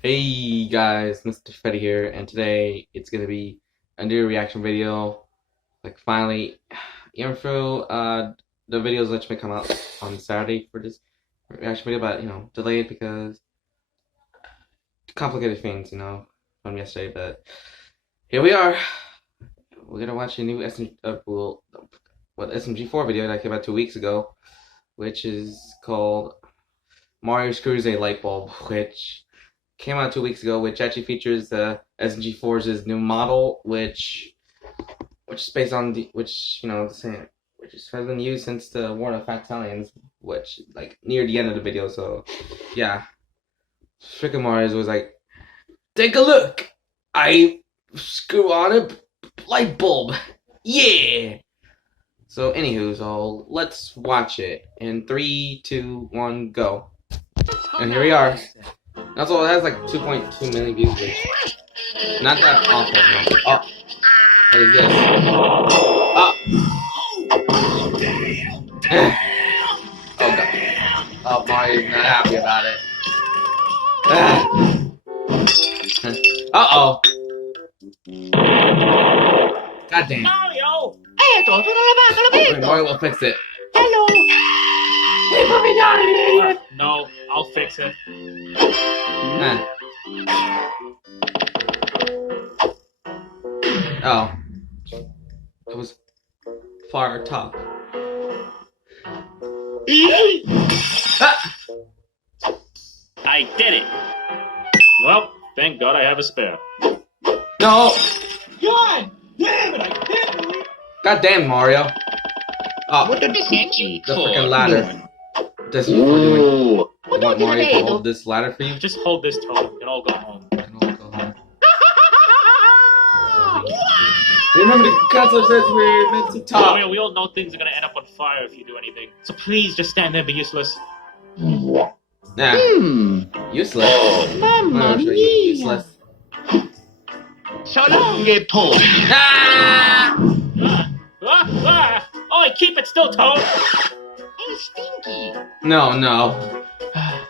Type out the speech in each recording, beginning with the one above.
Hey guys, Mr. Freddy here, and today it's gonna be a new reaction video. Like finally, even through the videos that should come out on Saturday for this reaction video, but delayed because complicated things, from yesterday. But here we are. We're gonna watch a new SMG4 video that came out 2 weeks ago, which is called Mario Screws a Lightbulb, which came out 2 weeks ago, which actually features SMG4's new model, which is based on the same, which has been used since the War of Factalions, which like near the end of the video. So yeah, freaking Mario was like, take a look, I screw on a light bulb, yeah. So anywho, let's watch it in 3, 2, 1, go. And here we are. Also, it has like 2.2 million views, which not that awful. No. Oh, what is this? Oh, oh god. Oh, Mario's not happy about it. Uh-oh. God damn. Mario! Wait, Mario will fix it. Hello! Hey, put me down, you idiot! No, I'll fix it. Oh. It was far top. Ah! I did it! Well, thank God I have a spare. No! God damn it, I can't believe it! God damn, Mario. Oh, What did this SMG4 the freaking ladder. Does you doing? You want Mario to hold this ladder for you? Just hold this toe and I'll go home. Remember the counselor says we're meant to talk. Mario, we all know things are gonna end up on fire if you do anything. So please just stand there and be useless. Nah. Useless. Mamma No, mia! useless. So long, Toad. Ah! Oh, keep it still, Toad! Hey, Stinky. No.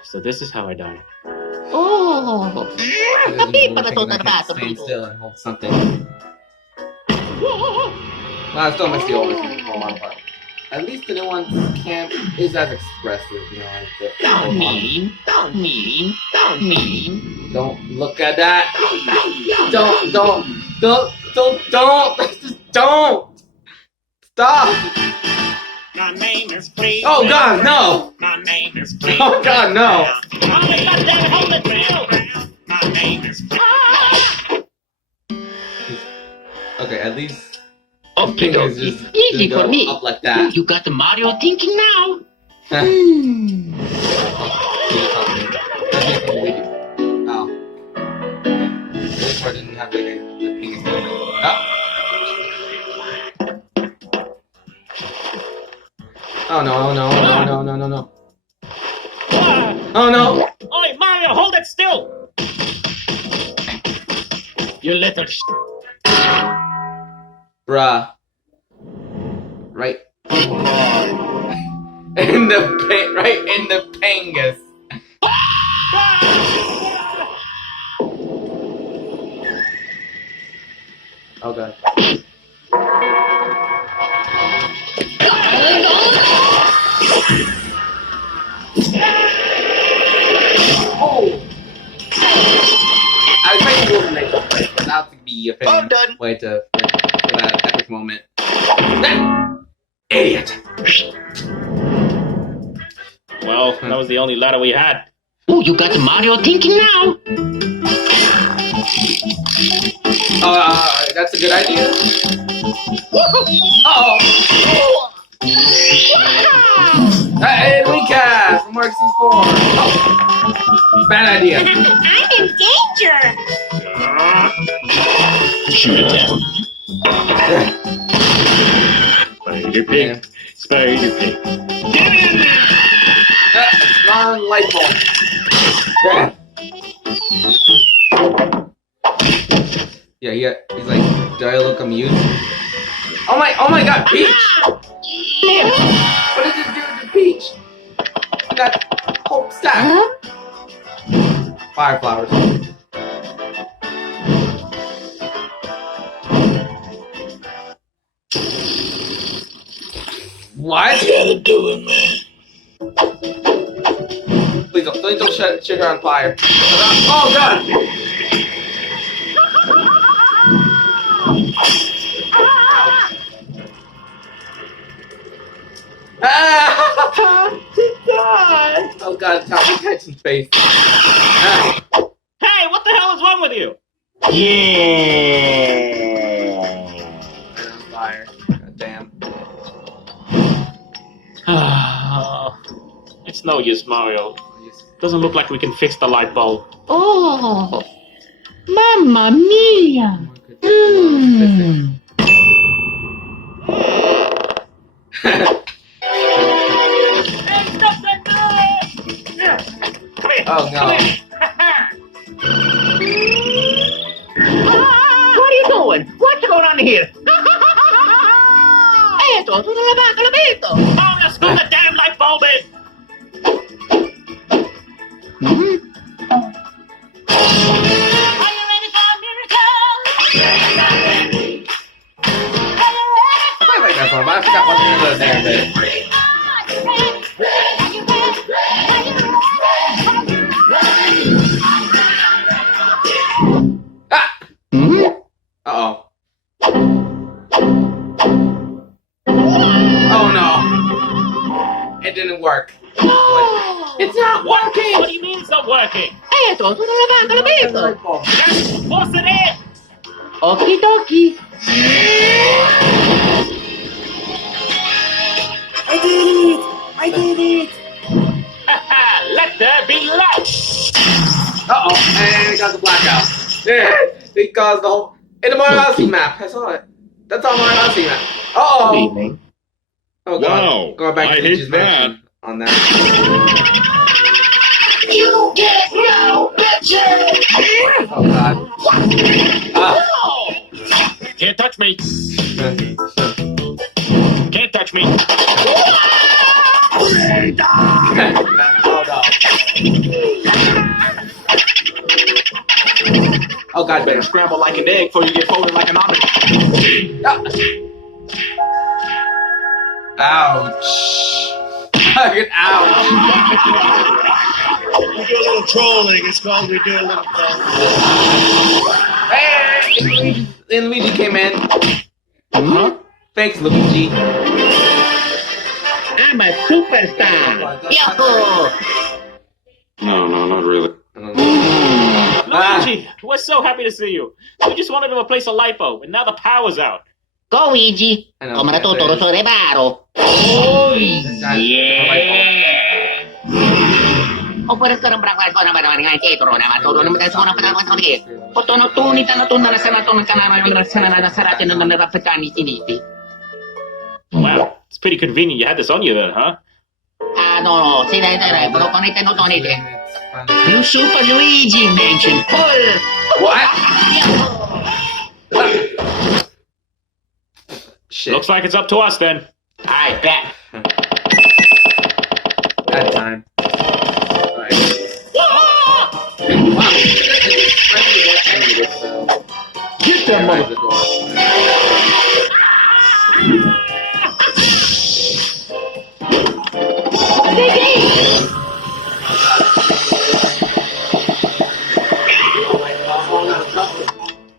So this is how I die. Oh. Stand still and hold something. Well, I still miss the oldest one, but at least the new one's camp is as expressive, as the Don't mean. Don't look at that. Don't. Just don't. Stop. My name is Free. Oh God, no. My name is Free. Oh God, no. Hold it. My name is Free. Okay, at least Okay, it's it's just easy for me. up like that. You got the Mario thinking now. Oh. This part didn't have like the biggest moment. Oh no. Oh no! Oi, Mario, hold it still! You little Bruh. Right in the pangus. Oh God. Oh! I was trying to go the next way, but that would be a All done. way to for that epic moment. Idiot! Well, that was the only ladder we had. Oh, you got the Mario thinking now. That's a good idea. Uh-oh! Hey, recast from Mark 4. Oh, bad idea. I'm in danger! Shoot it down. Spider Pig. Spider Pig. Get in there. Long light bulb. Yeah. Yeah, he's like, do I look amused? Oh my God, Peach! What did it do to Peach? I got whole stack. Fire flowers. What? You gotta do it, man. Please don't set her on fire. Oh god! Ah! She died! Oh god, Tom, he had some face. Ah. Hey, what the hell is wrong with you? Yeah. I'm on fire. God damn. It's no use, Mario. Doesn't look like we can fix the light bulb. Oh, mamma mia. Mm. Oh no. What are you doing? What's going on here? Eto, sono lavato, l'ho visto. Oh, now screw the damn light bulb in! Hmm? Are you ready for a miracle? I like that song, but I forgot what the name of it. Ah! Hmm? Uh-oh. Oh no. It didn't work. It's not working! What do you mean it's not working? Eto, sono lavato, l'ho visto. Just force it in! Okie dokie. I did it! I did it! Let there be light! Uh-oh. And it got the blackout. Yeah. It caused the whole... In the Mario Odyssey map. I saw it. That's on Mario Odyssey map. Uh-oh. Evening. Oh god. Wow, Going back I to hate Luigi's Mansion on that. You get no picture! Oh god. Ah. Can't touch me! Can't touch me! Oh no. Oh god damn. Scramble like an egg before you get folded like an omelet. Ouch. Fucking ouch. We do a little trolling. It's called we do a little trolling. Hey! And Luigi came in. Huh? Thanks, Luigi. I'm a superstar. Yahoo! No, not really. Luigi, we're so happy to see you. We just wanted to replace a lipo, and now the power's out. Go, Luigi. I know, Come da tutto lo so reparo. Oppure sto non bravo qualcosa per andare dietro, ma tutto non mi dai suona per qualcosa che. Pottono tuni, tanto tunna la sana tunna la sarate non me raffettani finiti. Wow, it's pretty convenient you had this on you then, huh? Ah, no, sì, dai, lo ponete, non tonete. You Super Luigi Mansion full. What? Shit. Looks like it's up to us then. I bet. That time. Alright. Get that mother.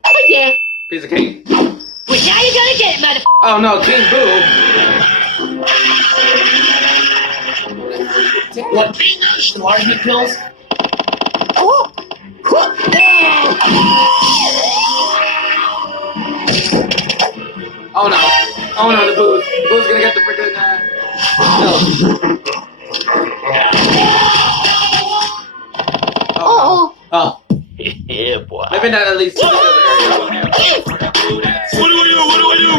Oh, yeah. Piece of cake. Well, now you're gonna get it, mother. Oh no, King Boo. What? Enlargement pills? Oh no. Oh no, the Boo's. The Boo's gonna get the freaking Oh. Oh. Yeah, boy. Maybe not at least to the other area. What do I do?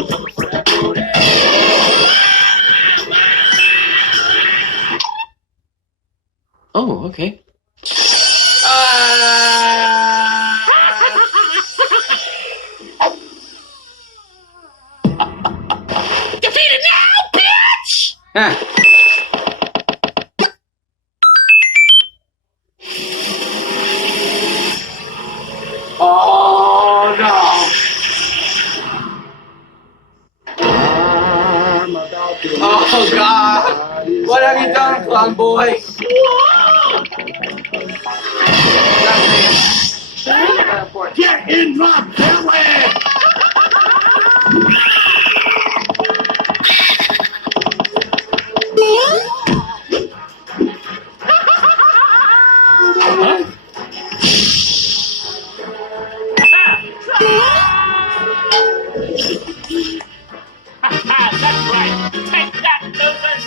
Oh, okay. Defeated now, bitch! Ah. on, boy. Get in my belly! That's right. Take that, losers.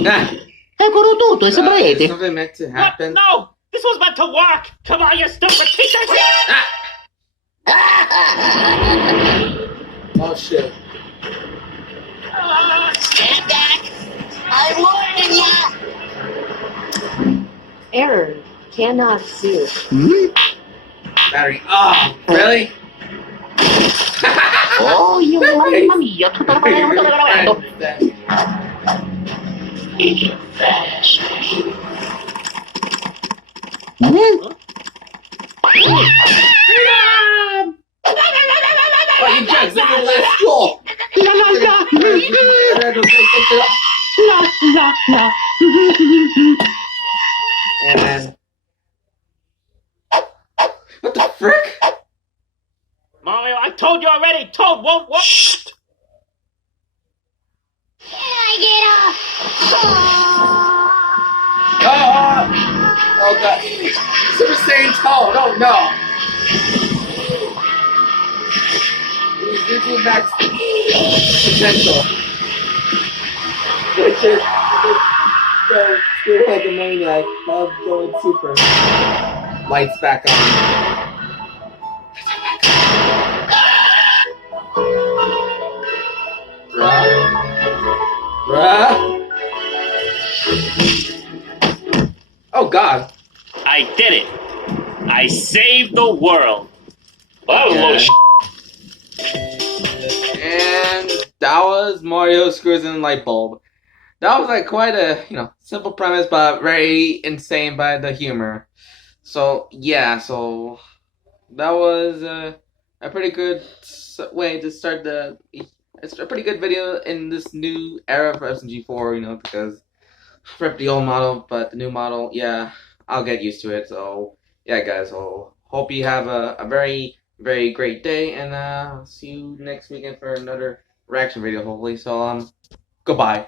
Nah. Eccolo tutto, è sempre Is rete. something meant to What? happen? No! This was meant to work! Come on, you stupid teachers! Oh shit. Stand back! I'm warning ya! Error. Cannot see. Battery. Oh, really? Oh, io mamma mia, tutto lavorato. Oh, you jerks, this is the last straw! And... What the frick? Mario, I told you already! Toad won't work! Shh! Oh god. Super Saiyan Toad, oh no! He's reaching max potential. Which is so scream like a maniac of going super. Lights back on. Bruh. Oh god. I did it! I saved the world! Well, that was a load of And that was Mario Screws in Lightbulb. That was like quite a, simple premise, but very insane by the humor. So, yeah, so that was a pretty good way to start it's a pretty good video in this new era for SMG4, because I ripped the old model, but the new model, yeah, I'll get used to it. So, yeah, guys, so hope you have a very, very great day, and see you next weekend for another reaction video, hopefully. So, goodbye.